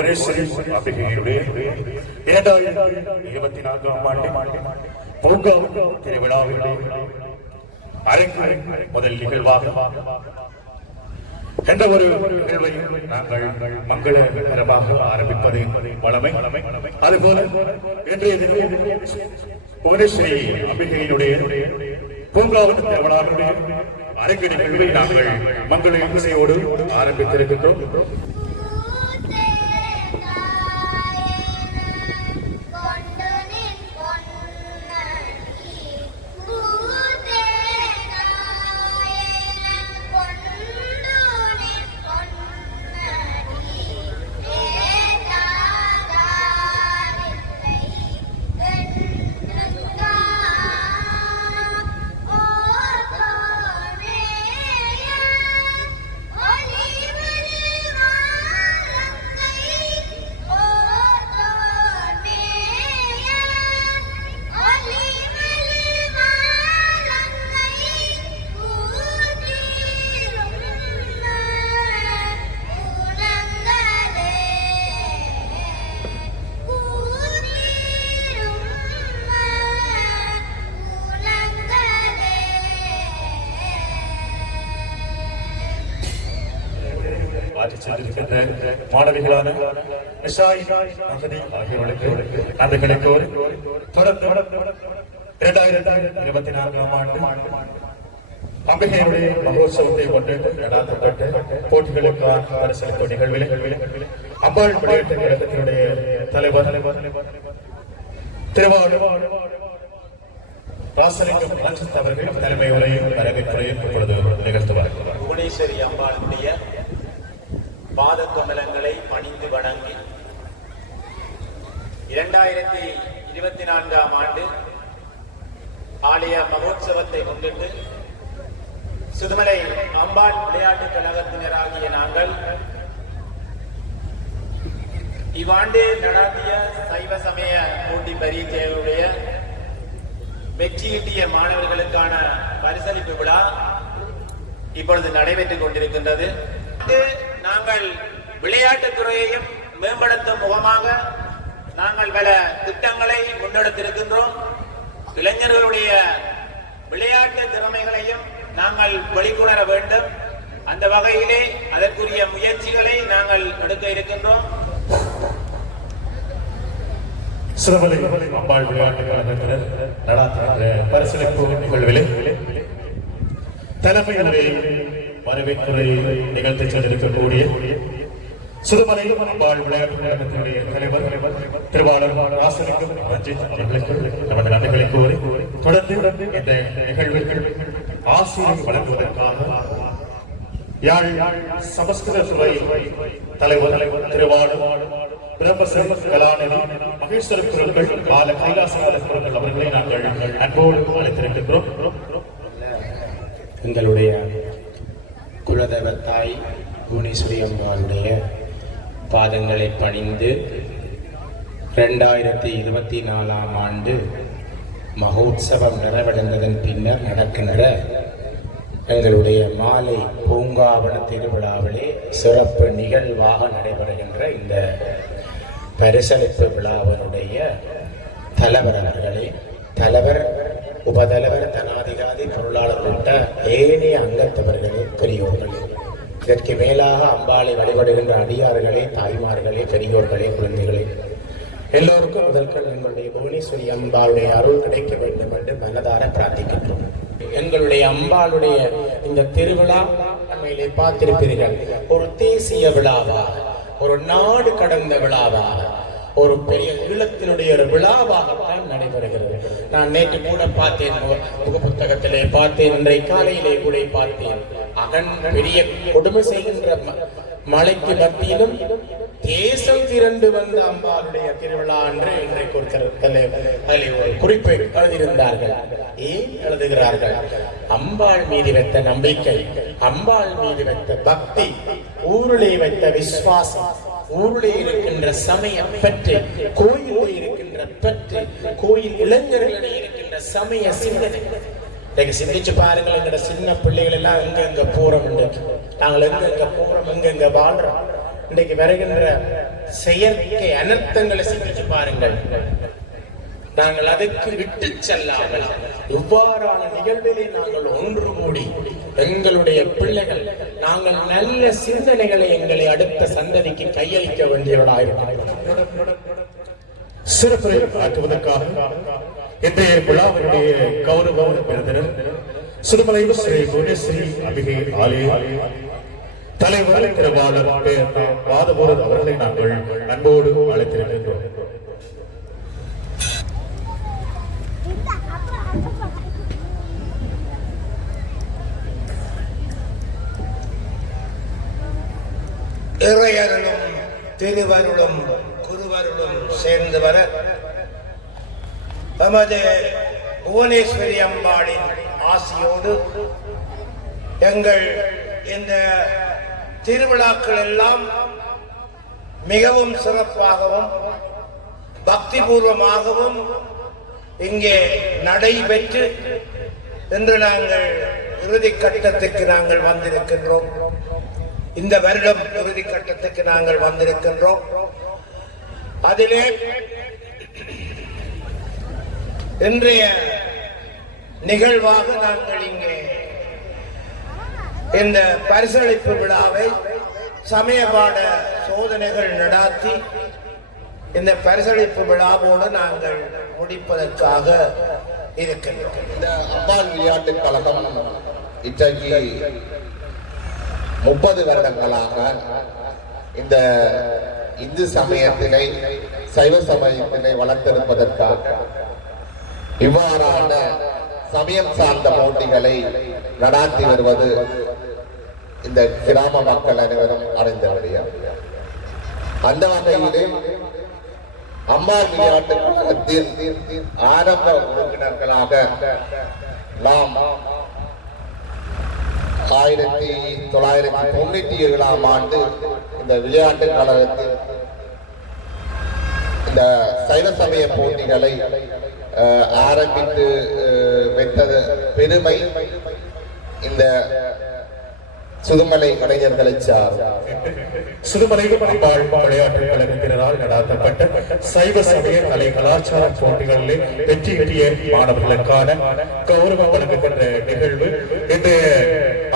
புவனேஸ்வரி அம்பிகையுடைய 2024ஆம் ஆண்டு பூங்கா திருவிழாவிலே அரங்கு முதல் நிகழ்வாக எந்த ஒரு நிகழ்வையும் நாங்கள் மங்களகரமாக ஆரம்பிப்பது வளமை. அதுபோல இன்றைய தினம் புவனேஸ்வரி அம்பிகையினுடைய பூங்காவன திருவிழாவினுடைய அரங்கு நிகழ்வை நாங்கள் மங்கள இசையோடு ஆரம்பித்திருக்கின்றோம். மாணவிகளான ஆகியோருக்கு நன்றிகளை கோரி தொடர்ந்து 2024ஆம் ஆண்டு அம்பிகையுடைய மகோத்சவத்தை முன்னிட்டு நடாத்தப்பட்ட போட்டிகளுக்கான பரிசளிப்பு நிகழ்வில் அம்பாள் விளையாட்டு கழகத்தினுடைய தலைவர் திருவாரூர் ராசலிங்கம் ரஞ்சித் அவர்கள் தலைமை உரையும் வரவேற்புரையும் இப்பொழுது நிகழ்த்துவார். புவனேஸ்வரி அம்பாளுடைய பாத கமலங்களை பணிந்து வணங்கி 2024ஆம் ஆண்டு ஆலய மகோத்சவத்தை முன்னிட்டு சுதுமலை அம்பாள் விளையாட்டு கழகத்தினராகிய நாங்கள் இவ்வாண்டு நடாத்திய சைவ சமய போட்டி பரீட்சைகளுடைய வெற்றியீட்டிய மாணவர்களுக்கான பரிசளிப்பு விழா இப்பொழுது நடைபெற்றுக் கொண்டிருக்கின்றது. நாங்கள் விளையாட்டுத் துறையையும் மேம்படுத்தும் முகமாக நாங்கள் பல திட்டங்களை முன்னெடுத்திருக்கின்றோம். இளைஞர்களுடைய விளையாட்டு திறமைகளையும் நாங்கள் வெளிக்கொணர வேண்டும். அந்த வகையிலே அதற்குரிய முயற்சிகளை நாங்கள் எடுக்க இருக்கின்றோம். சிறுமலை அம்பாள் விளையாட்டு கழகத்தினர் நடாத்துகின்ற பரிசளிப்பு நிகழ்விலே தலைமை வரவேற்புரை நிகழ்த்தி சென்றிருக்கக்கூடிய சிறுமலை அம்பாள் விளையாட்டு கழகத்தினுடைய தலைவர் திருவாளர் ராசலிங்கம் ரஞ்சித் அவர்களுக்கு நமது நன்றிகளை கோரி தொடர்ந்து இந்த நிகழ்வுகள் ஆசிரியர் வழங்குவதற்காக யாழ் சமஸ்கிருத துறை தலைவர் திருவாளர் பிரம்மசரி கலாநிதி மகேஸ்வர குரல்கள் பால கைலாசகால குரல்கள் அவர்களை நாங்கள் அன்போடு அழைத்திருக்கின்றோம். எங்களுடைய குலதெய்வ தாய் புவனேஸ்வரி அம்மாளுடைய பாதங்களை பணிந்து 2024ஆம் ஆண்டு மகோத்சவம் நிறைவடைந்ததன் பின்னர் நடக்கின்ற எங்களுடைய மாலை பூங்காவன திருவிழாவிலே சிறப்பு நிகழ்வாக நடைபெறுகின்ற இந்த பரிசளிப்பு விழாவினுடைய தலைவர் அவர்களே, தலைவர், உபதலைவர், தனாதிகாரி, பொருளாளர் உள்ளிட்ட ஏனைய அங்கத்தவர்களே, பெரியோர்களே, இதற்கு மேலாக அம்பாளை வழிபடுகின்ற அடியார்களே, தாய்மார்களே, பெரியோர்களே, குழந்தைகளே, எல்லோருக்கும் முதல்கள் எங்களுடைய புவனேஸ்வரி அம்பாளுடைய அருள் கிடைக்க வேண்டும் என்று மனதார பிரார்த்திக்கின்றோம். எங்களுடைய அம்பாளுடைய இந்த திருவிழா நம்மையிலே பார்த்திருப்பீர்கள், ஒரு தேசிய விழாவாக, ஒரு நாடு கடந்த விழாவாக, ஒரு பெரிய ஈழத்தினுடைய ஒரு விழாவாகத்தான் நடைபெறுகிறது. நான் நேற்று கூட பார்த்தேன், முக புத்தகத்திலே பார்த்தேன், இன்றைய காலையிலே கூட பார்த்தேன். அகன் பெரிய கொடுமை செய்கின்ற மலைக்கு மத்தியிலும் தேசம் திரண்டு வந்த அம்பாளுடைய திருவிழா என்று இன்றைக்கு ஒரு குறிப்பை எழுதியிருந்தார்கள். ஏன் எழுதுகிறார்கள்? அம்பாள் மீது வைத்த நம்பிக்கை, அம்பாள் மீது வைத்த பக்தி, ஊரிலே வைத்த விசுவாசம், ஊரிலே இருக்கின்ற சமயம் பற்றி, கோயிலே இருக்கின்ற பற்றி, கோயில் இளைஞர்களிடையே இருக்கின்ற சமய சிந்தனை. சிந்திச்சு பாருங்கள், எங்களோட சின்ன பிள்ளைகள் எல்லாம் எங்க போறோம், இன்றைக்கு நாங்கள் எங்க போறோம், எங்க வாழ்றோம். இன்றைக்கு வருகின்ற செயற்கை அனர்த்தங்களை சிந்திச்சு பாருங்கள். நாங்கள் அதற்கு விட்டு செல்லாமல் இவ்வாறான நிகழ்விலே நாங்கள் ஒன்று கூடி எங்களுடைய பிள்ளைகள் நாங்கள் நல்ல சிந்தனைகளை எங்களை அடுத்த சந்ததிக்கு கையளிக்க வேண்டியவர்களாயிருக்கிறோம். சிறப்புரை ஆற்றுவதற்காக இன்றைய விழாவினுடைய கௌரவ விருந்தினர் சுதுமலை ஸ்ரீ குணஸ்ரீ அம்பிகை ஆலய தலைவர் திருவாளர் பாதபூரர் அவர்களை நாங்கள் அன்போடு அழைத்திருக்கின்றோம். இறையருளும் திருவருளும் குருவருளும் சேர்ந்து வர நமது புவனேஸ்வரி அம்பாளின் ஆசியோடு எங்கள் இந்த திருவிழாக்கள் எல்லாம் மிகவும் சிறப்பாகவும் பக்தி பூர்வமாகவும் இங்கே நடைபெற்று இன்று நாங்கள் இறுதி கட்டத்துக்கு நாங்கள் வந்திருக்கின்றோம். இந்த வருடம் இறுதி கட்டத்துக்கு நாங்கள் வந்திருக்கின்றோம். அதிலே இன்றைய நிகழ்வாக நாங்கள் இங்கே இந்த பரிசளிப்பு விழாவை சமயபாட சோதனைகள் நடாத்தி இந்த பரிசளிப்பு விழாவோடு நாங்கள் முடிப்பதற்காக இருக்கின்றோம். இந்த அம்பாள் விளையாட்டு கழகம் இன்றைக்கு 30 வருடங்களாக இந்த இந்து சமயத்தினை சைவ சமயத்தினை வளர்த்தெடுப்பதற்காக இவ்வாறான சமயம் சார்ந்த போட்டிகளை நடாத்தி வருவது இந்த கிராம மக்கள் அனைவரும் அறிந்தபடியா. அந்த வகையிலே அம்பாள் விளையாட்டு கழகத்தின் ஆரம்ப உறுப்பினர்களாக நாம் 1997ஆம் ஆண்டு இந்த விளையாட்டு கழகத்தில் இந்த சைவ சமய போட்டிகளை ஆரம்பித்து வைத்தது பெருமை இந்த சுதுமலை இளைஞர்களை சார்ந்தது. சுதுமலை அம்பாள் விளையாட்டு கழகத்தினரால் நடாத்தப்பட்ட சைவ சமய கலை கலாச்சார போட்டிகளிலே வெற்றி பெற்றிய மாணவர்களுக்கான கௌரவம் வழங்குகின்ற நிகழ்வு இன்று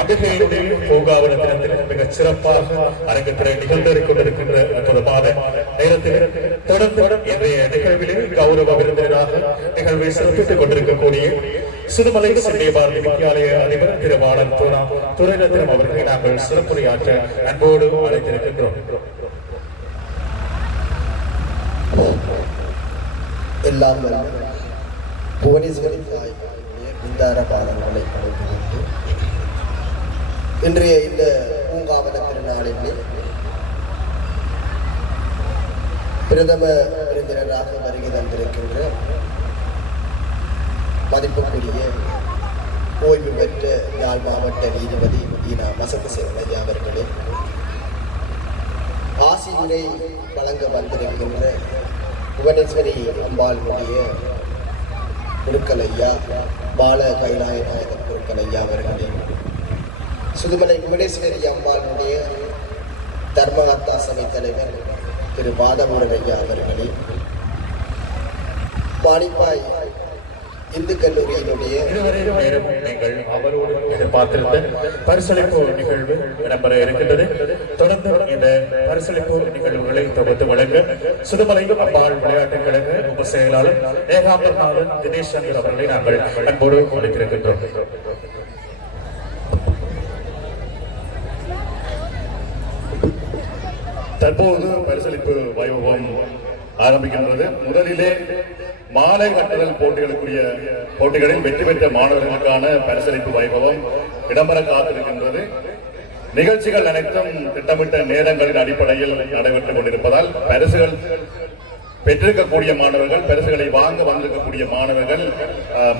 அம்பிகையினுடைய பூங்காவனத்தினத்தில் மிகச் சிறப்பாக அரங்கத்தில் நிகழ்ந்து கொண்டிருக்கின்ற அற்புதமான நேரத்தில் தொடர்ந்து இன்றைய நிகழ்விலே கௌரவ விருந்தினராக நிகழ்வை சிறப்பித்துக் கொண்டிருக்கக்கூடிய சுதுமலை சென்னை பாரதி வித்யாலய அதிபர் திருவாளர் துரைரத்னம் அவர்களை நாங்கள் சிறப்புரையாற்ற அன்போடு அழைத்திருக்கின்றோம். எல்லாம் புவனேஸ்வரி மின்சார பாடங்களை கொடுத்து இன்றைய இந்த பூங்காவன திருநாளிலே பிரதம விருந்தினராக வருகை தந்திருக்கின்ற மதிப்புக்குரிய ஓய்வு பெற்ற யாழ் மாவட்ட நீதிபதி ஈனா மசந்தசேகரையா அவர்களே, ஆசியுரை வழங்க வந்திருக்கின்ற புவனேஸ்வரி அம்பாளுடைய குருக்கலையா பால கைலாய நாயகர் குருக்கலையா அவர்களே, சுதுமலை புவனேஸ்வரி அம்பாளுடைய தர்மகர்த்தா சபை தலைவர் திரு பாதமுருகையா அவர்களே, பாணிப்பாய் இந்து கல்லூரியினுடைய நீங்கள் அவரோடு எதிர்பார்த்திருந்த பரிசளிப்பு நிகழ்வு இடம்பெற இருக்கின்றது. தொடர்ந்து இந்த பரிசளிப்பு நிகழ்வுகளை தொகுத்து வழங்க சுதுமலை அம்பாள் விளையாட்டுக் கழக உப செயலாளர் ஏகாம்பரநாதன் தினேஷ் சங்கர் அவர்களை நாங்கள் அன்போடு அழைத்திருக்கின்றோம். தற்போது பரிசளிப்பு வைபவம் ஆரம்பிக்கின்றது. முதலிலே மாலை கட்டுதல் போட்டிகளில் வெற்றி பெற்ற மாணவர்களுக்கான பரிசளிப்பு வைபவம் இடம்பெற காத்திருக்கின்றது. நிகழ்ச்சிகள் அனைத்தும் திட்டமிட்ட நேரங்களின் அடிப்படையில் நடைபெற்றுக் கொண்டிருப்பதால் பரிசுகள் பெற்றிருக்கக்கூடிய மாணவர்கள், பரிசுகளை வாங்க வந்திருக்கக்கூடிய மாணவர்கள்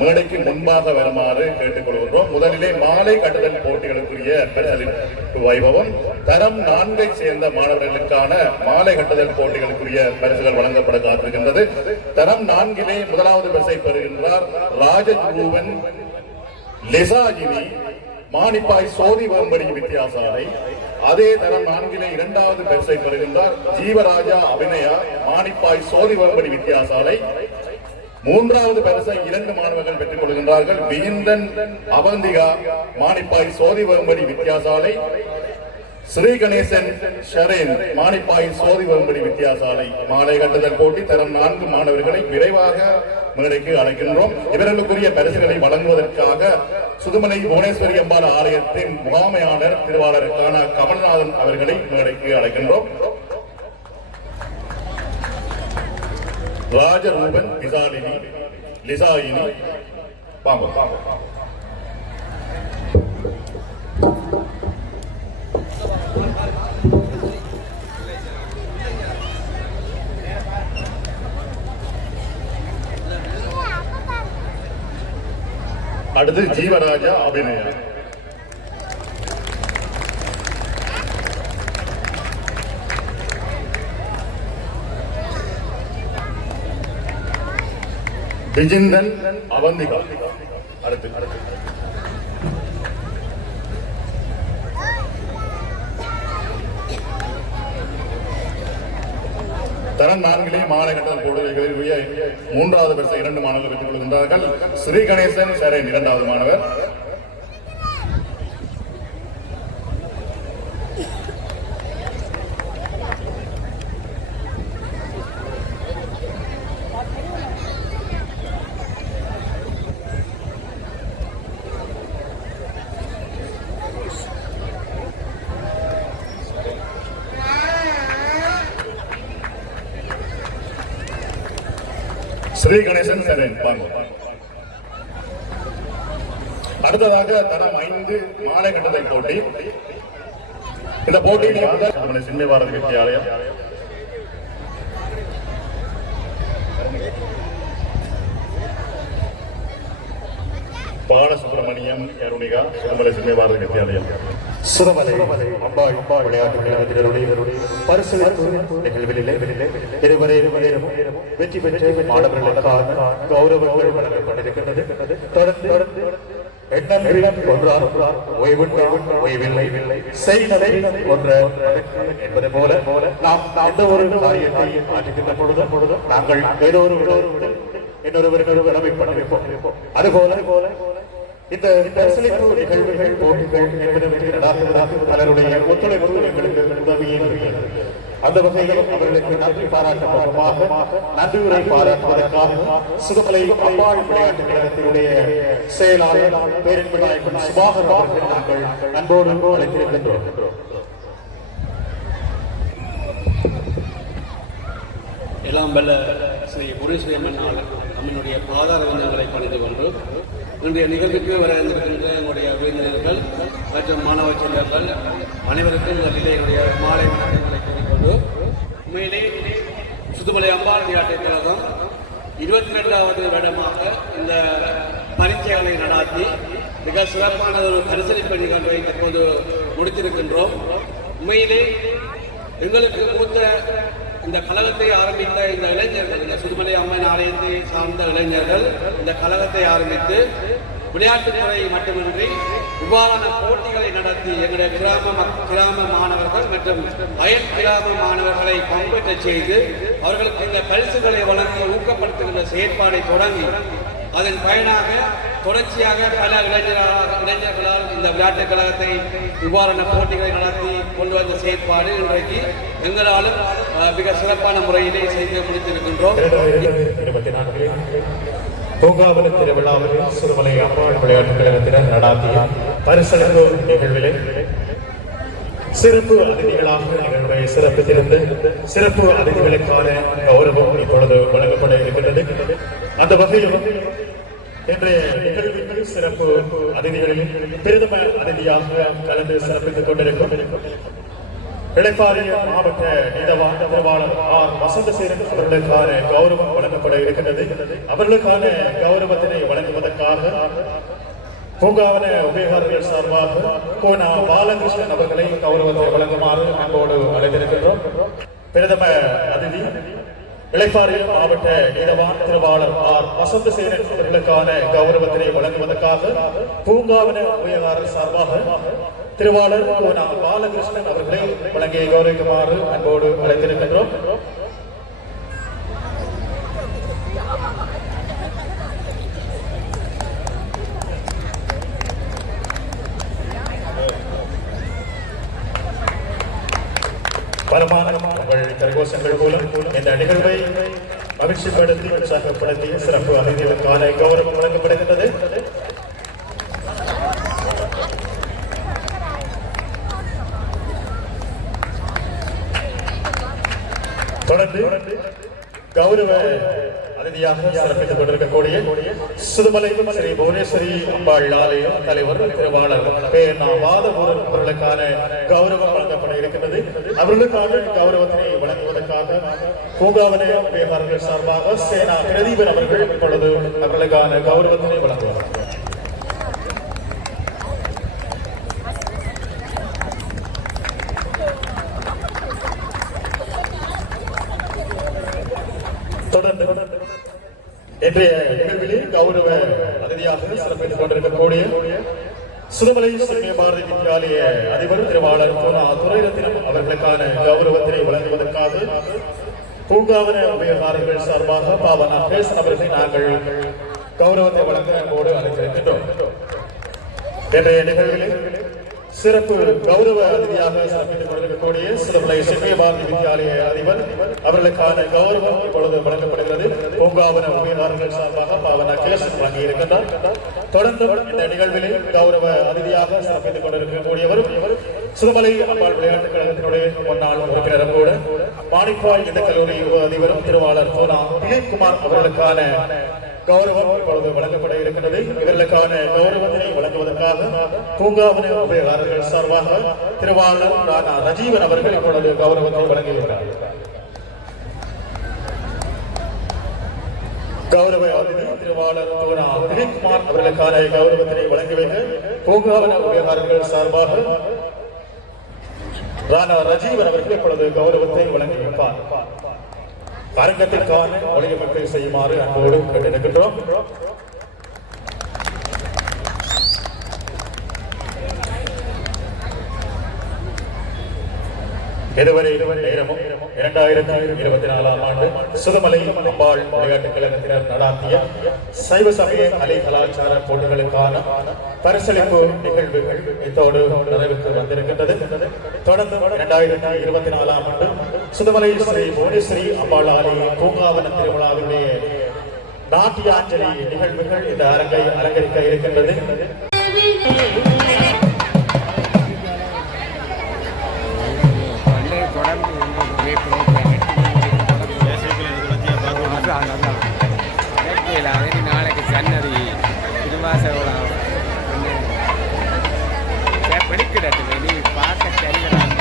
மேடைக்கு முன்பாக வருமாறு கேட்டுக்கொள்கின்றோம். முதலிலே மாலை கட்டுதல் போட்டிகளுக்குரிய பரிசளிப்பு வைபவம். தரம் 4ஐ சேர்ந்த மாணவர்களுக்கான மாலை கட்டுதல் போட்டிகளுக்குரிய பரிசுகள் வழங்கப்பட காத்திருக்கின்றது. தரம் 4இலே முதலாவது பரிசை பெறுகின்றார் ராஜகுருவன் லெசாஜினி மானிப்பாய் சோதி வேம்படி வித்தியாசாலை. அதே தரம் 4 இரண்டாவது பரிசை பெறுகின்றார் ஜீவராஜா அபிநயா மானிப்பாய் சோதி வேம்படி வித்தியாசாலை. 3வது பரிசை 2 மாணவர்கள் பெற்றுக் கொள்கின்றார்கள். விகிந்தன் அவந்திகா மானிப்பாய் சோதி வேம்படி வித்தியாசாலை. ஸ்ரீ கணேசன் ஷரேன் மானிப்பாய் சோதி வேம்படி வித்தியாசாலை. மாலை கட்டுதல் போட்டி தரம் 4 மாணவர்களை விரைவாக மேடைக்கு அழைக்கின்றோம். இவர்களுக்குரிய பரிசுகளை வழங்குவதற்காக சுதுமலை புவனேஸ்வரி அம்பாள் ஆலயத்தின் முகாமையாளர் திருவாளர் கமல்நாதன் அவர்களை மேடைக்கு அழைக்கின்றோம். ராஜரூபன் விசாலினி லிசாயினி பாம்பு அடுத்து ஜீவராஜா அபிநயா. விஜிந்தன் அவந்திகா. அடுத்து தரம் 4 மாலை கட்டல் போடுவதில் 3வது பரிசை 2 மாணவர்கள் பெற்றுக் கொள்கின்றார்கள். ஸ்ரீ கணேசன் சரண் 2வது மாணவர். ஸ்ரீ கணேசன் சரண் பாம்பு. அடுத்ததாக தரம் 5 மாலை கட்டுதல் போட்டி. இந்த போட்டியில் சின்ன பாரதி வித்தியாலயம் பாலசுப்ரமணியம் கருணிகா சுதமலை சின்ன பாரதி வித்தியாலயம் சுதமலை அம்பாள் விளையாட்டு நிலையத்தினருடைய பரிசு நிகழ்விலே இருவரும் வெற்றி பெற்ற மாணவர்களுக்கான கௌரவங்கள் வழங்கப்பட்டிருக்கிறது. தொடர்ந்து எண்ணம் ஒன்றார் ஓய்வில்லை செய்தலை ஒன்ற என்பது போல நாம் எந்த ஒரு காரியத்தை மாற்றுகின்ற பொழுது நாங்கள் இன்னொருவருக்கு கடமைப்பட்டிருப்போம். அதுபோல இந்த பரிசளிப்பு நிகழ்வுகள் போட்டிகள் என்பதற்கு நடாத்துவதற்கு பலருடைய ஒத்துழைப்பு எங்களுக்கு உதவியில் இருக்கிறது. அந்த வகையில் அவர்களுக்கு நன்றி பாராட்டும் முகமாக நன்றியுரை பாராட்டுவதற்காக சுதுமலை அம்பாள் விளையாட்டு கழகத்தினுடைய செயலாளர் பேரன்பு நாயகன் சுபாகர் அவர்கள் நாங்கள் அன்போடு அழைத்திருக்கின்றோம். எல்லாம் வல்ல ஸ்ரீ புவனேஸ்வரி அம்மனுடைய பாதார விருந்தங்களை பணிந்து கொண்டு இன்றைய நிகழ்வுக்கு வர இருந்திருக்கின்ற எங்களுடைய விருந்தினர்கள் மற்றும் மாணவ செல்வர்கள் அனைவருக்கும் என்னுடைய மாலை வணக்கங்களை கூறிக்கொண்டு உண்மையிலே சுதுமலை அம்பாள் விளையாட்டுக் கழகம் 22வது வருடமாக இந்த பரீட்சைகளை நடாத்தி மிக சிறப்பான ஒரு பரிசளிப்பு நிகழ்வை தற்போது முடித்திருக்கின்றோம். உண்மையிலே எங்களுக்கு மூத்த இந்த கழகத்தை ஆரம்பித்த இந்த இளைஞர்கள், இந்த சுதுமலை அம்மன் ஆலயத்தை சார்ந்த இளைஞர்கள் இந்த கழகத்தை ஆரம்பித்து விளையாட்டுத்துறை மட்டுமின்றி இவ்வாறான போட்டிகளை நடத்தி எங்களுடைய கிராம மாணவர்கள் மற்றும் அயல் கிராம மாணவர்களை பங்கேற்ற செய்து அவர்களுக்கு இந்த பரிசுகளை வழங்கி ஊக்கப்படுத்துகின்ற செயற்பாடை தொடங்கி அதன் பயனாக தொடர்ச்சியாக பல இளைஞர்களால் இந்த விளையாட்டுக் கழகத்தை இவ்வாறான போட்டிகளை நடத்தி கொண்டு வந்த செயற்பாடு இன்றைக்கு எங்களாலும் மிக சிறப்பான முறையிலே செய்து முடித்திருக்கின்றோம். 24 பூங்காவன திருவிழாவில் சுதுமலை அம்பாள் விளையாட்டுக் கழகத்தினர் நடாத்திய பரிசளிப்பு நிகழ்விலே சிறப்பு அதிதிகளாக நிகழ்வை சிறப்பித்திருந்த சிறப்பு அதிதிகளுக்கான கௌரவம் இப்பொழுது வழங்கப்பட இருக்கின்றது. அந்த வகையில் இன்றைய நிகழ்வுக்கு சிறப்பு அதிதிகளில் பிரதம அதிதியாக கலந்து சிறப்பித்துக் கொண்டிருக்கும் இளைப்பாறிய மாவட்ட நீதவான் திருவாளர் ஆர் வசந்தசேரன் அவர்களுக்கான கௌரவம் வழங்கப்பட இருக்கின்றது. அவர்களுக்கான கௌரவத்தினை வழங்குவதற்காக பூங்காவன உபயோகர்கள் சார்பாக கோனா பாலகிருஷ்ணன் அவர்களை கௌரவத்தை வழங்குமாறு அன்போடு அழைத்திருக்கின்றோம். பிரதம அதிதி இளைப்பாறும் மாவட்ட நீதவான் திருவாளர் ஆர் வசந்தசேனன் அவர்களுக்கான கௌரவத்தினை வழங்குவதற்காக பூங்காவன உயர்வாளர் சார்பாக திருவாளர் பாலகிருஷ்ணன் அவர்களை வழங்கி கௌரவிக்குமாறு அன்போடு அழைத்திருக்கின்றோம். பலமான உங்கள் கரகோஷங்கள் மூலம் இந்த நிகழ்வை மகிழ்ச்சிப்படுத்தி உற்சாகப்படுத்தி சிறப்பு அதிதிகளுக்கான கௌரவம் வழங்கப்படுகின்றது. தொடர்ந்து கௌரவ அதிதியாக சிறப்பித்துக் கொண்டிருக்கக்கூடிய சுதுமலை ஸ்ரீ புவனேஸ்வரி அம்பாள் ஆலய தலைவர் திருவாளர் வாதபூரன் அவர்களுக்கான கௌரவம் வழங்கப்பட இருக்கிறது. அவர்களுக்கான கௌரவத்தினை வழங்குவதற்காக பூங்காவன உபயோகர்கள் சார்பாக சேனா பிரதீபன் அவர்கள் இப்பொழுது அவர்களுக்கான கௌரவத்தினை வழங்குவார். தொடர்ந்து இன்றைய நிகழ்வில் கௌரவ அதிதியாக சிறப்பித்துக் கொண்டிருக்கக்கூடிய சுதுமலை சிறுமிய பாரதி வித்யாலய அதிபர் திருவாளர் துரைரத்தினம் அவர்களுக்கான கௌரவத்தினை வழங்குவதற்காக பூங்காவன உபயோகர்கள் சார்பாக பாவனா கேசன் அவர்களை நாங்கள் கௌரவத்தை வழங்க போடு அழைத்திருக்கின்றோம். இன்றைய நிகழ்வில் சிறப்பு கௌரவ அதிதியாக சிறப்பித்துக் கொண்டிருக்கக்கூடிய சுதுமலை சிறுமிய பாரதி வித்யாலய அதிபர் அவர்களுக்கான கௌரவம் இப்பொழுது வழங்கப்படுகிறது. பூங்காவன உபயோகர்கள் சார்பாக பாவனா கேசன் வழங்கியிருக்கின்றார். தொடர்ந்து இந்த நிகழ்வில் கௌரவ அதிதியாக சிறப்பித்துக் கொண்டிருக்கக்கூடியவரும் சுதுமலை அம்பாள் விளையாட்டுக் கழகத்தினுடைய முன்னாள் உறுப்பினரும் கூட மாணிப்பாய் இந்த கல்லூரி உப அதிபரும் திருவாளர் திலீப்குமார் அவர்களுக்கான கௌரவம் இப்பொழுது வழங்கப்பட இருக்கிறது. இவர்களுக்கான கௌரவத்தினை வழங்குவதற்காக பூங்காவன உபயோகர்கள் சார்பாக திருவாளர் ராணா ரஜீவன் அவர்கள் இப்பொழுது கௌரவத்தை வழங்கியிருக்கிறார். கௌரவ அதிதி திருவாளர் திலீப்குமார் அவர்களுக்கான கௌரவத்தினை வழங்கி வைக்க பூங்காவன உபயோகர்கள் சார்பாக ராணா ரஜீவன் அவர்கள் இப்பொழுது கௌரவத்தை வழங்கி வைப்பார். அரங்கத்திற்கான ஒளியமைப்பை செய்யுமாறு அன்போடு கேட்டிருக்கின்றோம். இதுவரை நேரமும் 2024 ஆண்டு சுதுமலை அம்பாள் விளையாட்டுக் கழகத்தினர் நடாத்திய சைவ சமய கலை கலாச்சார போட்டிகளுக்கான பரிசளிப்பு நிகழ்வுகள் இத்தோடு நிறைவுக்கு வந்திருக்கின்றது. தொடர்ந்து 2024 ஆண்டு சுதுமலை ஸ்ரீ புவனேஸ்வரி அம்பாள் ஆலய பூங்காவன திருவிழாவினுடைய நாட்டியாஞ்சலி நிகழ்வுகள் இந்த அரங்கை அலங்கரிக்க இருக்கின்றது. நாளைக்கு ஜனவரி திருவாசம் படிக்கிறது நீ பார்க்க தெரிகிறாங்க.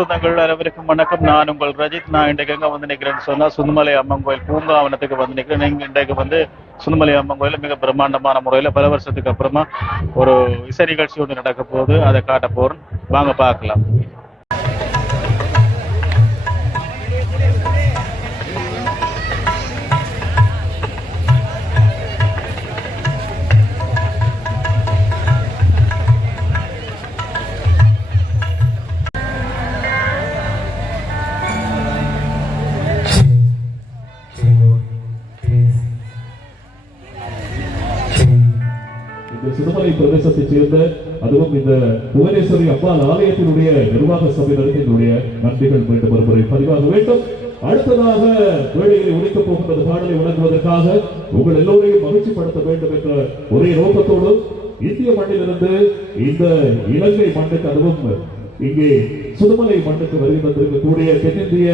சொந்தங்கள் அனைவருக்கும் வணக்கம். நான் உங்கள் ரஜித். நான் இன்றைக்கு எங்க வந்து நிற்கிறேன்னு சொன்னா சுதுமலை அம்மன் கோயில் பூங்காவனத்துக்கு வந்து நிற்கிறேன். இன்றைக்கு வந்து சுதுமலை அம்மன் கோயில மிக பிரம்மாண்டமான முறையில் பல வருஷத்துக்கு அப்புறமா ஒரு இசை நிகழ்ச்சி ஒன்று நடக்க போகுது. அதை காட்ட போறேன், வாங்க பார்க்கலாம். சுதுமலை பிரதேசத்தைச் சேர்ந்த அதுவும் இந்த புவனேஸ்வரி அம்பாள் ஆலயத்தினுடைய நிர்வாக சபையினருக்கு என்னுடைய நன்றிகள் மீண்டும் ஒருமுறை பதிவாக வேண்டும். அடுத்ததாக வேளையில் ஒழிக்கப் போகின்ற பாடலை வழங்குவதற்காக உங்கள் எல்லோரையும் மகிழ்ச்சிப்படுத்த வேண்டும் என்ற ஒரே நோக்கத்தோடு இந்திய மண்ணிலிருந்து இந்த இலங்கை மண்ணுக்கு அதுவும் இங்கே சுதுமலை மண்ணுக்கு வருகை வந்திருக்கக்கூடிய தென்னிந்திய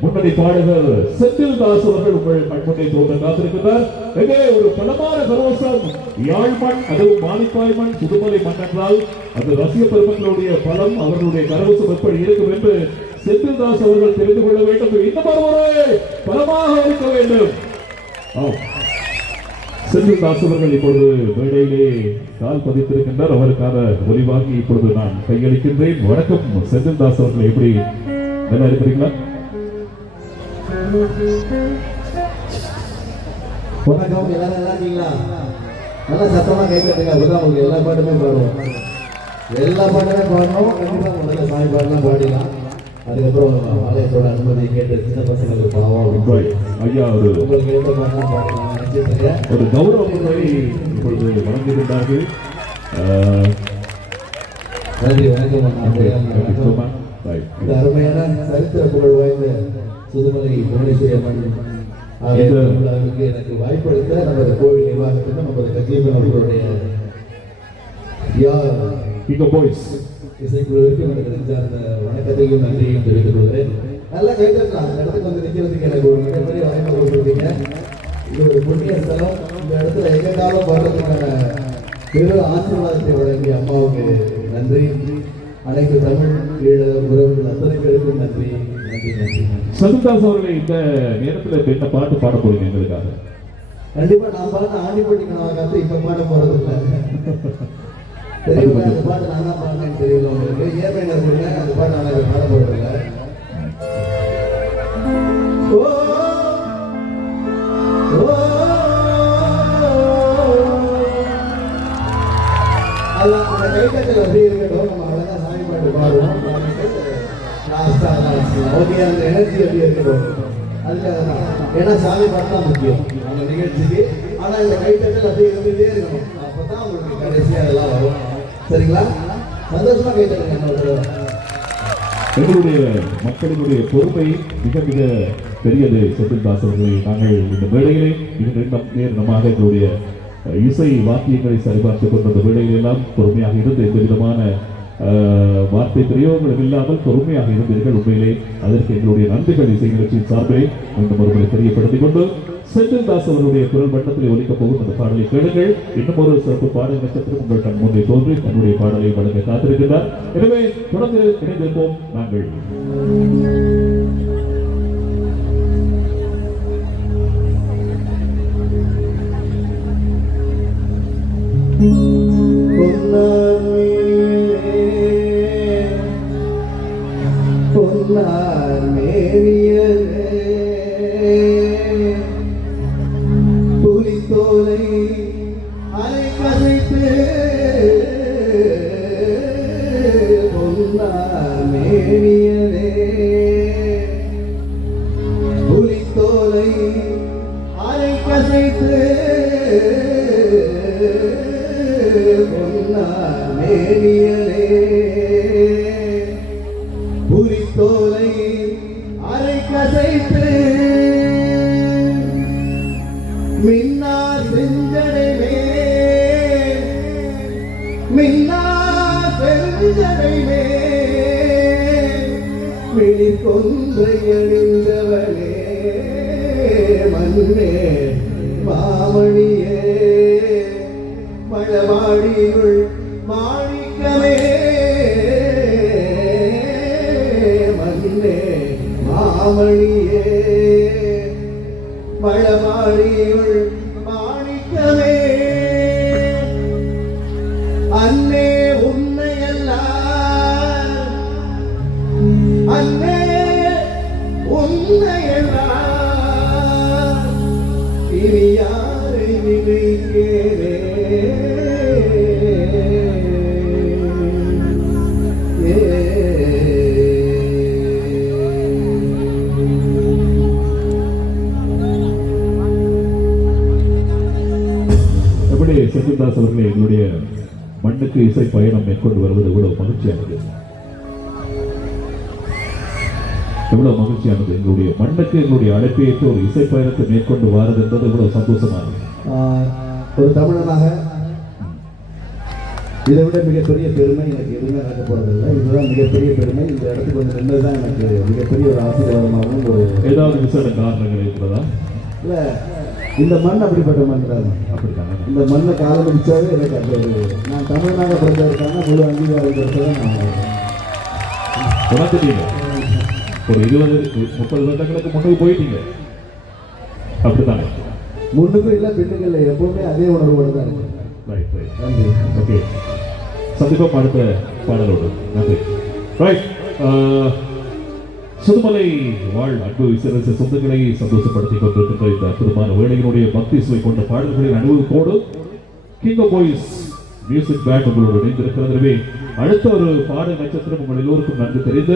முன்னணி பாடகர் செந்தில் தாஸ் அவர்கள் உங்கள் கண்முன்னே தோன்ற காத்திருக்கிறார். எங்கே ஒரு பலமான கரோசம் யாழ் மண், அதுவும் மானிப்பாய் மண், சுதுமலை மண் என்றால் அந்த ரசிக பெருமக்களுடைய பலம், அவர்களுடைய கரவசம் எப்படி இருக்கும் என்று செந்தில் தாஸ் அவர்கள் தெரிந்து கொள்ள வேண்டும். இன்னும் ஒருவரை பலமாக இருக்க வேண்டும். செந்தில் தாஸ் அவர்கள் இப்பொழுது மேடையிலே கால் பதித்திருக்கின்றார். அவருக்கான ஒலிவாகி இப்பொழுது நான் கையளிக்கின்றேன். வணக்கம் செந்தில் தாஸ் அவர்கள், எப்படி நல்லா இருக்கிறீங்களா? வணக்கம், எல்லாரும் நல்லா இருக்கீங்களா? நல்லா சத்தமா கேட்கறதுங்க. அப்பதான் உங்களுக்கு எல்லா பாட்டுமே பாடுவோம். எல்லா பாட்டுமே பாடணும். கண்டிப்பா முதல்ல சாமி பாடலாம் பாடிடலாம். அதுக்கப்புறம் ஆலயத்தோட அனுமதி கேட்டு சின்ன பசங்களுக்கு பாவம் ஐயா உங்களுக்கு எந்த பாடலாம் பாடலாம் நினைச்சிருக்கீங்க. ஒரு கௌரவத்தை இப்பொழுது வழங்கியிருந்தார்கள். நன்றி, வணக்கம். இந்த அருமையான சரித்திர புகழ் வாய்ந்த சுதுமலை புவனேஸ்வரி அம்மன் ஆலயத்திற்கு எனக்கு வாய்ப்பளித்த நமது கோவில் நிர்வாகத்திலும் நமது கஜீவன் அவர்களுடைய இசைக்குழுவிற்கு எனக்கு நெஞ்சார்ந்த வணக்கத்தையும் நன்றியையும் தெரிவித்துக் கொள்கிறேன். நல்லா கேட்டுக்கலாம். இந்த இடத்துக்கு வந்து நிற்கிறதுக்கு எனக்கு ஒரு மிகப்பெரிய வாய்ப்பு கொடுத்துருக்கீங்க. இது ஒரு புண்ணிய ஸ்தலம். இந்த இடத்துல எங்கேனாலும் வர்றதுக்கான பெரு ஆசீர்வாதத்தை வழங்கிய அம்மாவுக்கு நன்றி. அனைத்து தமிழ் ஈழ உறவுகள் அத்தனை பேருக்கும் நன்றி. சதுதாஸ் அவர்களை இந்த நேரத்தில் என்ன பாட்டு பாட போறீங்க எங்களுக்காக? கண்டிப்பா நான் பாட்டு ஆண்டிப்பட்டி கனவாக இப்ப பாட போறது இல்லை. தெரியுமா? அந்த பாட்டு நான் தான் பாடுறேன்னு தெரியல உங்களுக்கு. ஏற்கனவே கொடுங்க, அந்த பாட்டு நான் பாட போறதில்லை. அதெல்லாம் அந்த கைத்தட்டல் அப்படி இருக்கட்டும். நம்ம அவ்வளவுதான் சாமி பாட்டு பாடுவோம். ஓகே, அந்த எனர்ஜி எப்படி இருக்கணும் அதுக்காக தான். ஏன்னா சாமி பாட்டு தான் முக்கியம் அந்த நிகழ்ச்சிக்கு. ஆனால் இந்த கைத்தட்டல் அப்படியே இருந்துகிட்டே இருக்கணும். அப்போ தான் உங்களுக்கு கடைசியாக அதெல்லாம் வரும். சரிங்களா? சந்தோஷமா கைத்தட்டல். எங்களுடைய மக்களினுடைய பொறுமை மிக மிக பெரியது. செந்தில் தாஸ் அவர்களை நாங்கள் இந்த வேளையிலே நேரமாக எங்களுடைய இசை வாக்கியங்களை சரிபார்த்துக் கொண்ட அந்த வேளையிலெல்லாம் பொறுமையாக இருந்து எந்த விதமான வார்த்தை பிரயோகங்களும் இல்லாமல் பொறுமையாக இருந்தீர்கள். உண்மையிலே அதற்கு எங்களுடைய நன்றிகள் இசை நிகழ்ச்சியின் சார்பிலே மீண்டும் ஒருமுறை தெரியப்படுத்திக் கொண்டு செந்தில் தாஸ் அவருடைய குரல் வட்டத்தில் ஒலிக்கப் போகும் அந்த பாடலை கேளுங்கள். இன்னும் ஒரு சிறப்பு பாடல் நட்சத்திரம் உங்கள் கண் முன்னே தோன்றி தன்னுடைய பாடலை வழங்க காத்திருக்கிறார். எனவே தொடர்ந்து இணைந்திருப்போம் நாங்கள். புலித்தோலை அரை கசைத்து மேனியனே, புலித்தோலை அரை கசைத்து மேனியனே, புலித்தோலை அரை கசைத்து மின்னா செஞ்சடைமே, மின்னா செஞ்சடைமே, மிளிர் கொன்றை அணிந்தவனே, மண்ணே மாமணியே, மழவாடியுள் மாணிக்கமே, மாமணியே மழமாரியுள் மாணிக்கமே அன்னே உன்னையெல்லாம் அன்னே உன்னையெல்லாம் இனி யாரை நினைக்கிறே செந்தில்தாஸ் அவர்களே, எங்களுடைய மண்ணுக்கு இசை பயணம் மேற்கொண்டு வருவது எவ்வளவு மகிழ்ச்சியானது, எவ்வளவு மகிழ்ச்சியானது. எங்களுடைய மண்ணுக்கு எங்களுடைய அழைப்பை ஏற்று ஒரு இசை பயணத்தை மேற்கொண்டு வாரது என்பது எவ்வளவு சந்தோஷமானது. ஒரு தமிழனாக இதை விட மிகப்பெரிய பெருமை எனக்கு எதுவுமே நடக்க போறதில்லை. இதுதான் மிகப்பெரிய பெருமை. இந்த இடத்துக்கு வந்து நின்றுதான் எனக்கு மிகப்பெரிய ஒரு ஆசீர்வாதமாகவும் ஒரு ஏதாவது விசேட காரணங்கள் இருக்கிறதா? இல்லை, இந்த மண் அப்படிப்பட்ட மண் தான். அப்படித்தாங்க. இந்த மண்ணை காலம் வச்சாவே எனக்கு அந்த ஒரு நான் தமிழ்நாடு பிறந்ததுக்கான முழு அங்கீகாரம் கொடுத்ததான் நான் உணர்ந்துட்டீங்க. ஒரு 20-30 வருடங்களுக்கு முன்னுக்கு போயிட்டீங்க. அப்படித்தானே? முன்னுக்கும் இல்லை பின்னுக்கும் இல்லை, எப்பவுமே அதே உணர்வோடு தான் இருக்கு. Right right. நன்றி. ஓகே, சந்திப்போம் அடுத்த பாடலோடு. நன்றி. ரைட். சுதுமலை வாழ் அன்பு விசேஷ சொந்தங்களை சந்தோஷப்படுத்திக் கொண்டிருக்கின்ற இந்த அற்புதமான வேளையினுடைய பக்தி சுவை கொண்ட பாடல்களின் அனுபவத்தோடு king of boys music band உங்களோடு இணைந்திருக்கிறது. அடுத்த ஒரு பாட நட்சத்திரம் உங்கள் எல்லோருக்கும் நன்கு தெரிந்த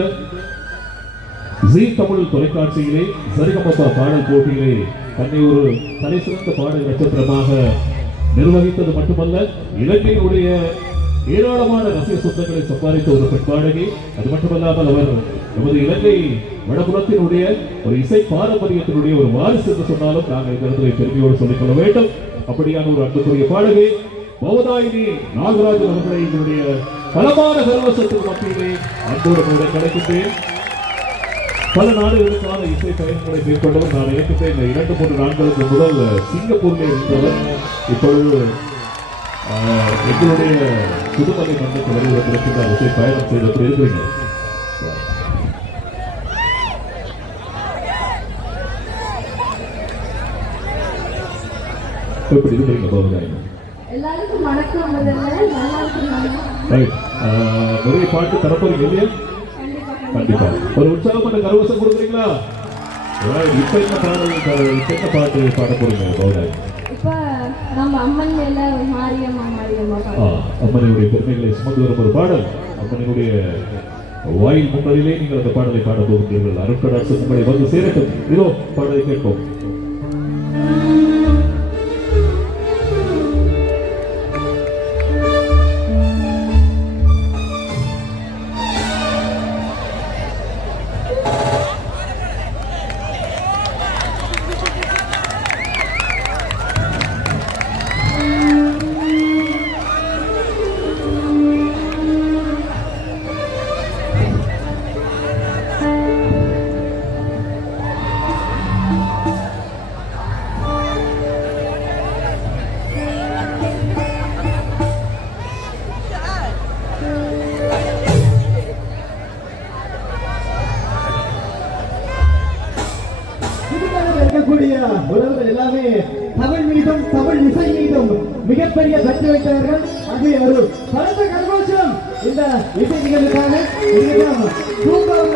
ஜீ தமிழ் தொலைக்காட்சியிலே சரிகமபா பாடல் போட்டியிலே தன்னை ஒரு தலை சிறந்த பாடல் நட்சத்திரமாக நிர்வகித்தது மட்டுமல்ல, இலங்கையினுடைய ஏராளமான ரசிக சொந்தங்களை சம்பாதித்த ஒரு பெண் பாடகி. அது மட்டுமல்லாமல் அவர் நமது இலங்கை வடபுலத்தினுடைய ஒரு இசை பாரம்பரியத்தினுடைய ஒரு வாரிசு என்று சொன்னாலும் நாங்கள் இந்த இடத்துல பெருமையோடு சொல்லிக்கொள்ள வேண்டும். அப்படியான ஒரு அன்புக்குரிய பாடகி பவதாயினி நாகராஜன் அவர்களை எங்களுடைய பலமான கர்வசத்துக்கு மத்தியிலே அன்போடு கூட கிடைக்கின்றேன். பல நாடுகளுக்கான இசை பயணங்களை மேற்கொண்டவர். நான் நினைக்கின்றேன் இந்த 2-3 நாட்களுக்கு முதல் சிங்கப்பூரில் இருந்தவர் இப்பொழுது எங்களுடைய புதுமலை மண்ணுக்கு வருவதற்கு இசை பயணம் செய்தவர் இருக்கிறீங்க. எப்படி இருக்கிறீங்க பவதாயினி? எல்லாருக்கும் வணக்கம். நிறைய பாட்டு தரப்போறீங்க இல்லையா? கண்டிப்பா. ஒரு உற்சாகமான கரவசம் கொடுக்குறீங்களா? இப்ப என்ன பாடல், என்ன பாட்டு பாட போறீங்க பவதாயினி? இப்ப நம்ம அம்மன் மேல மாரியம்மா அம்மனுடைய பெருமைகளை சுமந்து வரும் ஒரு பாடல். அம்மனுடைய வாயில் முன்னரிலே நீங்கள் அந்த பாடலை பாட போகின்றீர்கள். அருட்கடாட்சி உங்களை வந்து சேரட்டும். இதோ பாடலை கேட்போம். உலகத்தில் எல்லாமே தமிழ் மீதும் தமிழ் இசை மீதும் மிகப்பெரிய சக்தி வைத்தவர்கள். ஆகிய ஒரு பலத்த கரகோஷம் இந்த இசை நிகழ்வுக்கான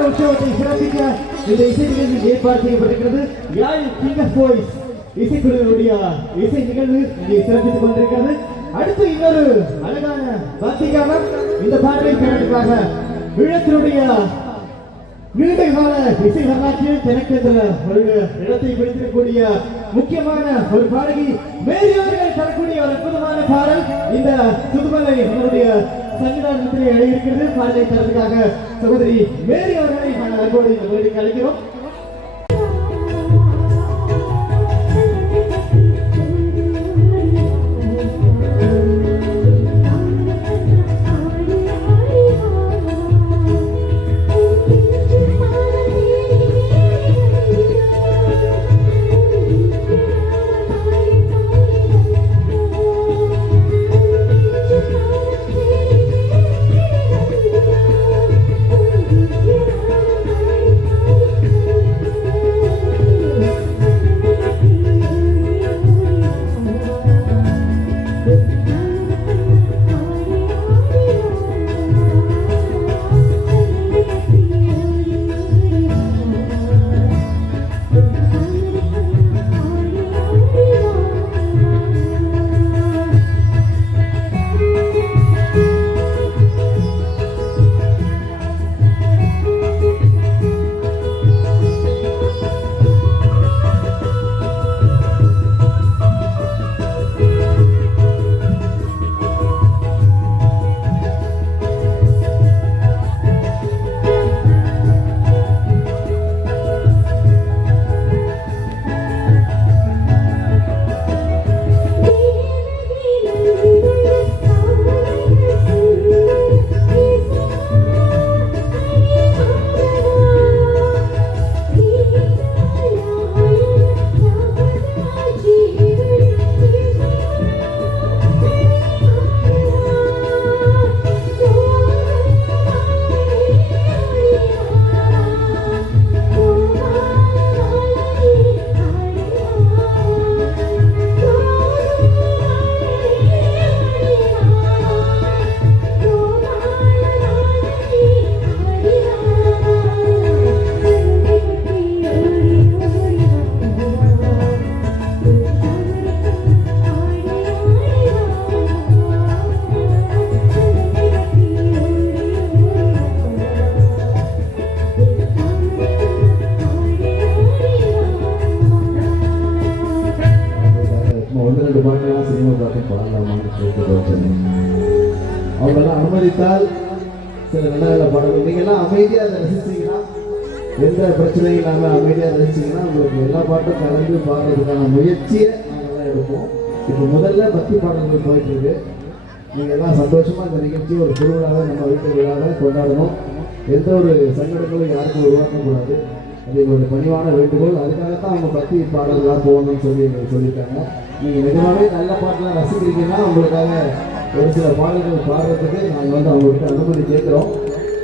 உற்சவத்தை சிறப்பிக்க இந்த இசை நிகழ்வில் ஏற்பாடு செய்யப்பட்டிருக்கிறது. யாழ் கிங் ஆஃப் பாய்ஸ் இசைக்குழுவினுடைய இசை நிகழ்வு இங்கே சிறப்பித்துக் கொண்டிருக்கிறது. அடுத்து இன்னொரு அழகான பக்திகானம் இந்த பாடலை கேட்பதற்காக ஈழத்தினுடைய நீண்ட கால இசை வரலாற்றில் தனக்கு ஒரு இடத்தை பிடித்திருக்கக்கூடிய முக்கியமான ஒரு பாடகி மேரி அவர்கள் தரக்கூடிய ஒரு அற்புதமான பாடல் இந்த சுதுமலை அவருடைய சங்கீதத்திலே எழுதியிருக்கிறது. பாடலை தரத்துக்காக சகோதரி மேரி அவர்களை நான் அன்போடு இந்த பகுதிக்கு அழைக்கிறோம். Thank you. அவங்கெல்லாம் அனுமதித்தால் சில நல்ல நல்ல பாடல்கள் நீங்கள்லாம் அமைதியாக அதை ரசிச்சீங்கன்னா, எந்த பிரச்சனையும் இல்லாமல் அமைதியாக ரசிச்சீங்கன்னா உங்களுக்கு எல்லா பாட்டும் கலந்து பாடுறதுக்கான முயற்சியை நாங்கள் தான் எடுப்போம். இப்போ முதல்ல பக்தி பாடல்கள் போயிட்டு இருக்கு. நீங்கள் எல்லாம் சந்தோஷமாக இந்த நிகழ்ச்சி ஒரு திருவிழாவை நம்ம வீட்டு விழாவை கொண்டாடணும். எந்த ஒரு சங்கடங்களும் யாருக்கும் உருவாக்கக்கூடாது. அது எங்களுடைய பணிவான வேண்டுகோள். அதுக்காகத்தான் அவங்க பக்தி பாடல்களாக போகணும்னு சொல்லி எங்களுக்கு சொல்லியிருக்காங்க. நீங்கள் நிஜமாவே நல்ல பாட்டெலாம் ரசிக்கிறீங்கன்னா உங்களுக்காக ஒரு சில பாடல்கள் பாடுறதுக்கு நாங்கள் அவங்களுக்கு அனுமதி கேட்குறோம்.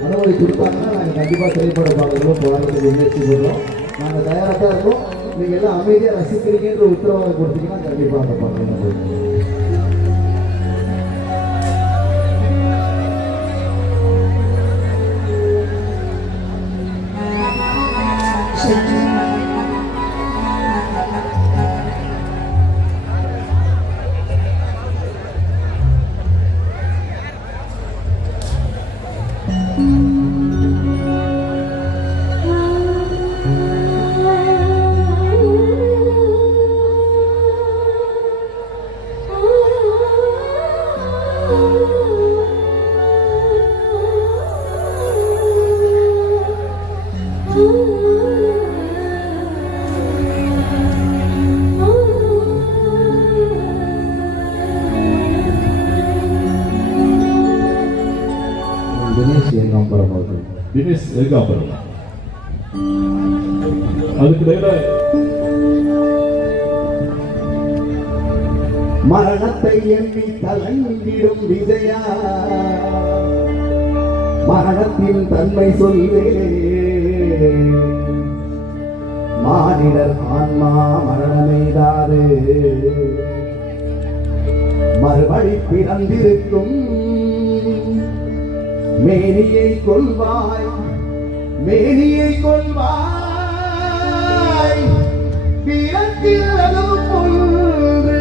அனுமதி கொடுத்தாங்கன்னா நாங்கள் கண்டிப்பாக திரைப்பட பாடல்களும் பாடுறதுக்கு முயற்சி பண்ணுறோம். நாங்கள் தயாராக தான் இருக்கோம். நீங்கள் எல்லாம் அமைதியாக ரசிக்கிறீங்கன்ற உத்தரவாதம் கொடுத்தீங்கன்னா கண்டிப்பாக அந்த பாடல்கள் தினேஷ் ஏகாம்பரம். அதுக்கிடையில மரணத்தை எண்ணி தலைந்திடும் விஜயா, மரணத்தின் தன்மை சொல்வே, மானிடர் ஆன்மா மரணமெய்தாது, மறுபடி பிறந்திருக்கும் மேனியை கொள்வாய், மேனியை கொள்வாய், பிறக்கிறது போன்று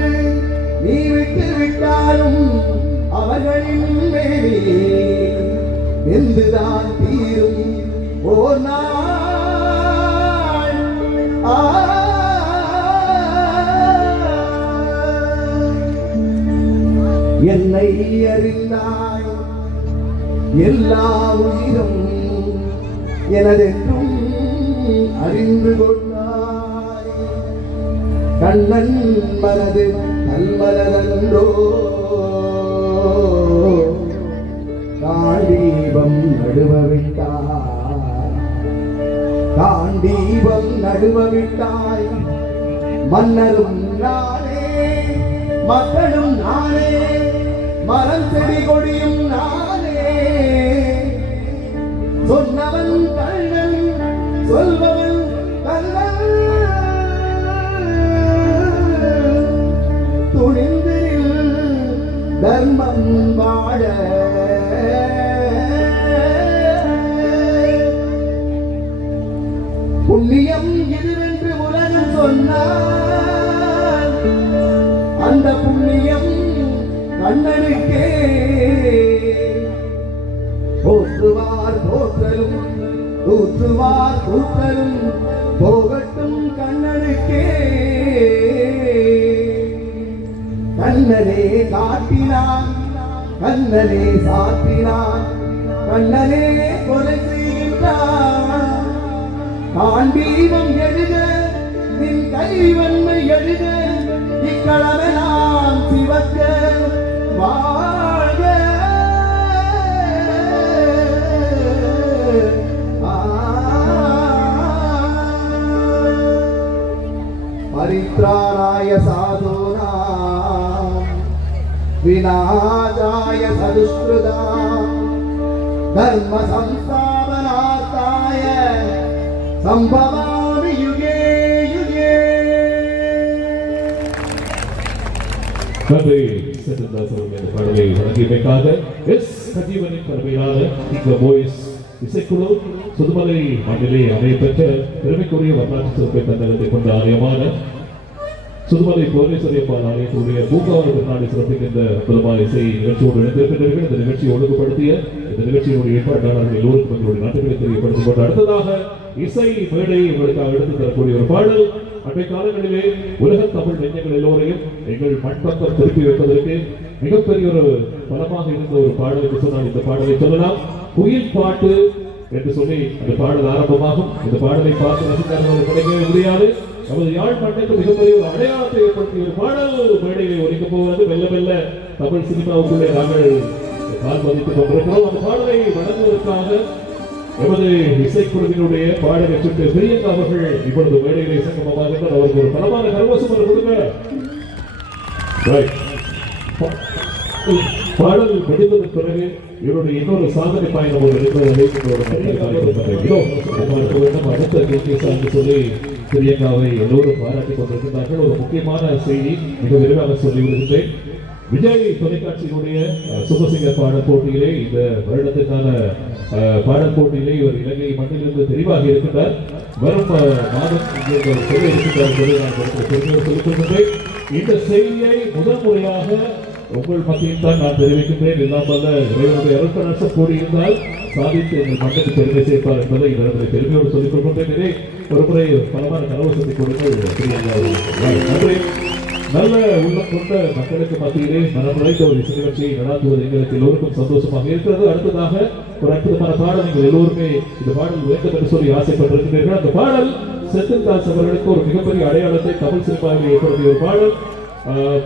நீ விட்டு விட்டாலும் அவர்களின் மேனி வெந்துதான் தீரும் ஓர் நாள். என்னை அறிந்தாய், எல்லா உயிரும் எனதென்றும் அறிந்து கொண்டாய். கண்ணன் மனது கல்மலரன்றோ, காண்டீபம் நடுவவிட்டாய், காண்டீபம் நடுவவிட்டாய். மன்னரும் நானே, மக்களும் நானே, மரம் செடி கொடியும் நானே. சொன்னவன் கண்ணன், சொல்பவன் கண்ணன். துணிந்து தர்மம் வாழ புண்ணியம் இதுவென்று உலகம் சொன்னார். அந்த புண்ணியம் கண்ணனுக்கே. போற்றுவார் போற்றலும், தூற்றுவார் தூற்றலும், போகட்டும் கண்ணனுக்கே. கண்ணனே காட்டினான், கண்ணனே சாற்றினான், கண்ணனே கொலை செய்கின்றான். காண்டீபம் எழுத நின் கைவன்மை எழுத, இக்களமெல்லாம் சிவக்க வாழ்க. பரித்ராணாய சாதுனாம், விநாசாய சதுஷ்கிருதாம், தர்ம சம்ஸ்தாபனார்த்தாய சம்பவாமி யுகே யுகே. நன்றி சத்யதாஸ் அவர்கள் பாடலை வழங்கியமைக்காக. எஸ் கஜீவனின் தலைமையிலான இந்த போய்ஸ் இசைக்குழு சுதுமலை மண்ணிலே அமையப்பெற்ற பெருமைக்குரிய வரலாற்று சிறப்பை தன்னகத்தை கொண்ட ஆலயமான சுதுமலை புவனேஸ்வரி அம்பாள் ஆலயத்துடைய பூங்காவன திருநாளை சிறப்பிக்கின்ற அற்புதமான இசை நிகழ்ச்சியோடு இணைந்திருக்கின்றீர்கள். இந்த நிகழ்ச்சியை ஒழுங்குபடுத்திய இந்த இந்த நிகழ்ச்சியினுடைய ஏற்பாட்டாளர்கள் எல்லோருக்கும் எங்களுடைய நன்றிகளை தெரியப்படுத்திக் கொண்டு அடுத்ததாக இசை மேடையை உங்களுக்காக எடுத்து தரக்கூடிய ஒரு பாடல். அன்றைய காலங்களிலே உலக தமிழ் நெஞ்சங்கள் எல்லோரையும் எங்கள் மண்பக்கம் திருப்பி வைப்பதற்கு மிகப்பெரிய ஒரு பலமாக இருந்த ஒரு பாடல் என்று சொன்னால் இந்த பாடலை சொல்லலாம். குயில் பாட்டு என்று சொல்லி அந்த பாடல் ஆரம்பமாகும். இந்த பாடலை பார்த்து ரசித்தார்கள் கிடைக்கவே முடியாது. நமது யாழ் மண்ணுக்கு மிகப்பெரிய ஒரு அடையாளத்தை ஏற்படுத்திய ஒரு பாடல் மேடையை ஒலிக்கப் போவது. மெல்ல மெல்ல தமிழ் சினிமாவுக்குள்ளே நாங்கள் கால் பதித்துக் கொண்டிருக்கிறோம். அந்த பாடலை வழங்குவதற்காக எமது இசைக்குழுவினுடைய பாடலை சுட்டு பிரியங்கா அவர்கள் இப்பொழுது மேடையிலே சங்கமமாக அவருக்கு ஒரு பலமான கரவசம் கொடுங்க. பாடல் முடிந்ததற்கு பிறகு இவருடைய இன்னொரு சாதனை பயணம் ஒரு அடுத்த கேள்வி சொல்லி பிரியங்காவை எல்லோரும் பாராட்டிக் கொண்டிருக்கிறார்கள். ஒரு முக்கியமான செய்தி மிக விரைவாக சொல்லிவிடுகின்றேன். விஜய் தொலைக்காட்சியினுடைய சுபசிங்கர் பாடல் போட்டியிலே இந்த வருடத்துக்கான பாடல் போட்டியிலே இவர் இலங்கை மண்ணிலிருந்து தெரிவாகி இருக்கின்றார். வரும் மாதம் சொல்ல இருக்கின்றார் என்பதை நான் சொல்லிக்கொள்கின்றேன். இந்த செய்தியை முதல் முறையாக உங்கள் மத்தியில் தான் நான் தெரிவிக்கின்றேன். எல்லாம் வல்ல இறைவனுடைய அருட்கணம் கூடியிருந்தால் சாதித்து எங்கள் மண்ணுக்கு பெருமை சேர்ப்பார் என்பதை இதனுடைய பெருமையோடு சொல்லிக் கொள்கின்றேன். ஒரு முறை பலமான கலவசத்தை கொடுங்கள். நன்றி. நல்ல உள்ளம் கொண்ட மக்களுக்கு மத்தியிலே மனமுறைந்த ஒரு இசை நிகழ்ச்சியை நடாத்துவது எங்களுக்கு எல்லோருக்கும் சந்தோஷமாக இருக்கிறது. அடுத்ததாக ஒரு அற்புதமான பாடல் நீங்கள் எல்லோருமே இந்த பாடல் வேண்டும் என்று சொல்லி ஆசைப்பட்டிருக்கிறீர்கள். அந்த பாடல் செந்தில் தாஸ் அவர்களுக்கு ஒரு மிகப்பெரிய அடையாளத்தை தமிழ் சினிமாவில் ஏற்படுத்திய ஒரு பாடல்.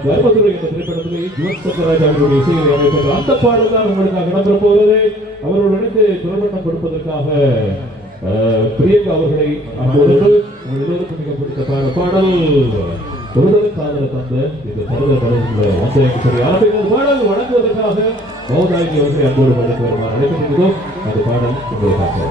தர்மதுரை என்ற திரைப்படத்திலே யுவன் சங்கராஜ் அவர்களுடைய இசையை அமைப்பது அந்த பாடல் தான் உங்களுக்காக இடம்பெற போகிறது. அவரோடு இணைந்து குரவண்ணம் கொடுப்பதற்காக பிரியங்கா அவர்களை உங்கள் எல்லோருக்கும் மிக பிடித்த பாடல் ஒருதலை காதல தந்த இந்த கருத கடவுள வந்த சரி ஆரம்பிக்கிற பாடல் வழங்குவதற்காக பௌதாயி அவர்களை அன்போடு வழங்கி வருமாறு அழைக்கின்றோம். அந்த பாடல் உங்களுக்காக